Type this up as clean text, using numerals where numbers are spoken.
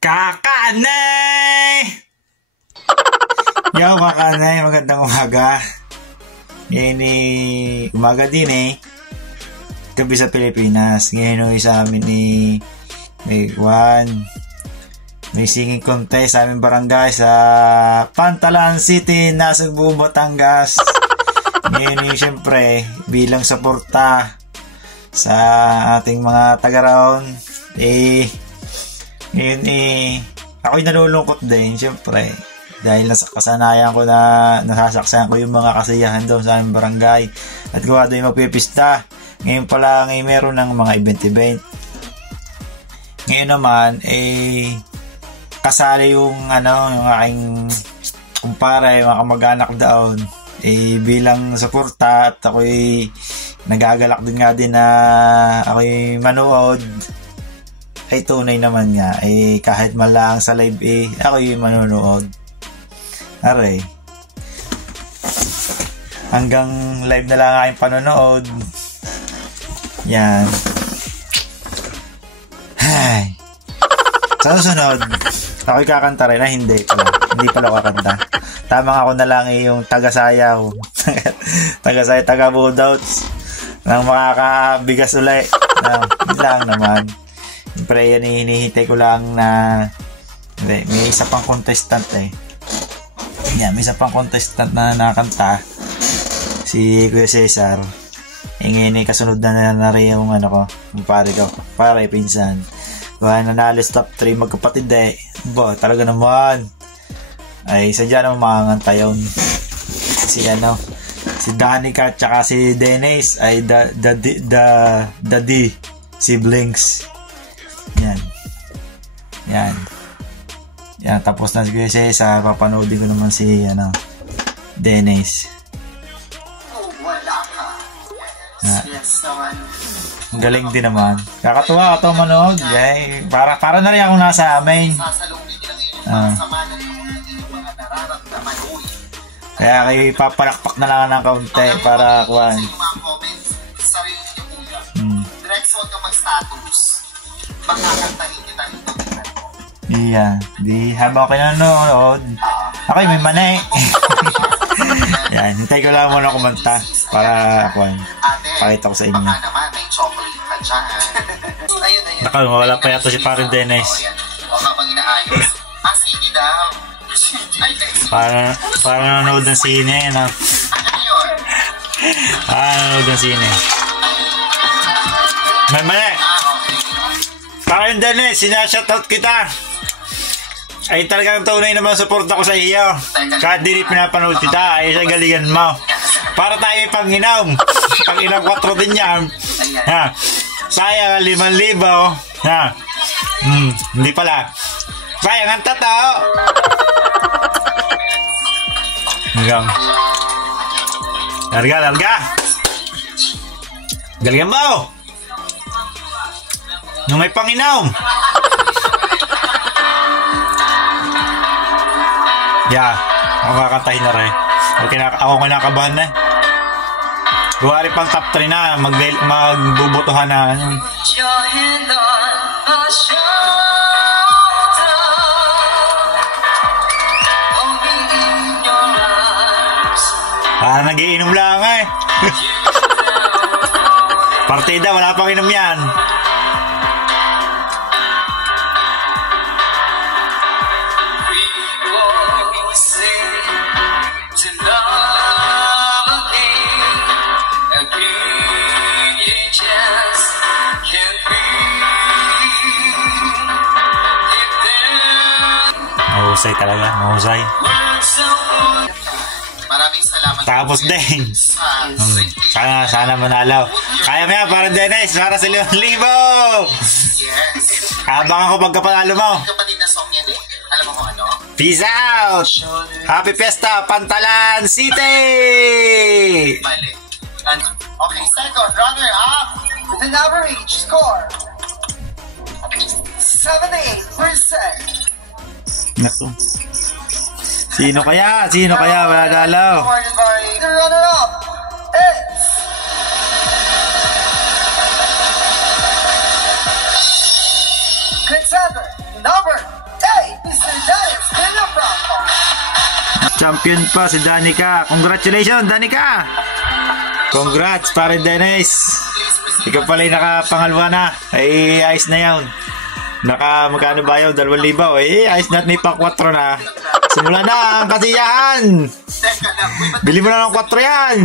Kakanay! Yo, kakanay, magandang umaga. Ngayon umaga din gabi sa Pilipinas. Ngayon sa amin may singing contest sa aming barangay sa Pantalan City, Nasugbu, Batangas. Ngayon syempre, bilang suporta sa ating mga taga-round, ngayon ako'y nalulungkot din syempre dahil kasanayan ko na nasasaksayan ko yung mga kasiyahan doon sa aming barangay at gawa doon magpipista. Ngayon pala meron ng mga event. Ngayon naman kasali yung aking kumpare, mga kamag-anak doon bilang suporta at ako'y nagagalak din nga din na ako'y manood. Ay tunay naman nga kahit malang sa live ako'y manonood. Aray, hanggang live na lang aking panonood. Yan. Hay. Sa susunod ako'y kakanta rin. Hindi pala kakanta. Tamang ako na lang yung taga-sayaw. Taga-sayaw, taga-budouts nang makakabigas ulit. Yun lang naman. Siyempre yan hinihintay ko lang na may isa pang contestant may isa pang contestant na nakanta, si Kuya Cesar. Ngayon kasunod na rin yung kumpare ko, para pinsan. Kaya nanalo top 3 magkapatid talaga naman ay sadya naman makakanta yun. Si Danica at saka si Dennis ay the siblings. Yan, tapos na si Kuya Cesar, papanoodin ko naman si Dennis. Ang galing din naman. Kakatuwa ito manood. Para na rin ako nasa amin. Kaya kayo ipapalakpak na lang ng kaunti para kuhan. Di habang ako nanonood, ako'y may manay. Yan, hintay ko lang muna kumanta para pakita ko sa inyo. Wala pa yata si Parin Dennis. Para nanonood ng sine. Nanonood ng sine. May manay. Parin Dennis, sinashoutout kita. Ay talagang tunay naman suporta ko sa iyo. Kahit di pinapanood kita, ay sa galingan mo. Para tayo pang-inom. Pang-inom 4 din yan. Sayang 5,000. Hindi pala. Sayang ang tatao. Larga. Galingan mo. Nung may pang-inom. Ako kakantahin na rin. Ako kinakabahan na. Buwari pang top 3 na. Magbubutuhan na. Nagiinom lang Partida, wala pang inom yan. Mahusay talaga, mahusay. Maraming salamat. Tapos din. Sana manalo. Kaya mo yan, para Dennis, para sa 5,000. Yes. Abangan ko pagkapanalo mo. Kapatid na song yan Alam mo kung ano? Peace out! Happy Fiesta, Pantalan City! Balik. Okay, second runner up with an average score 78%. Naku. Sino kaya? Mananalo? The runner-up is contender number Champion pa si Danica. Congratulations, Danica! Congrats, pare Dennis. Ikaw pala yung nakapangalwa na. Ay, ayos na yun. Magkano ba yun? 2,000. Eh, ayos na. May pa 4 na. Simula na ang kasiyahan. Bili mo na ng 4 yan.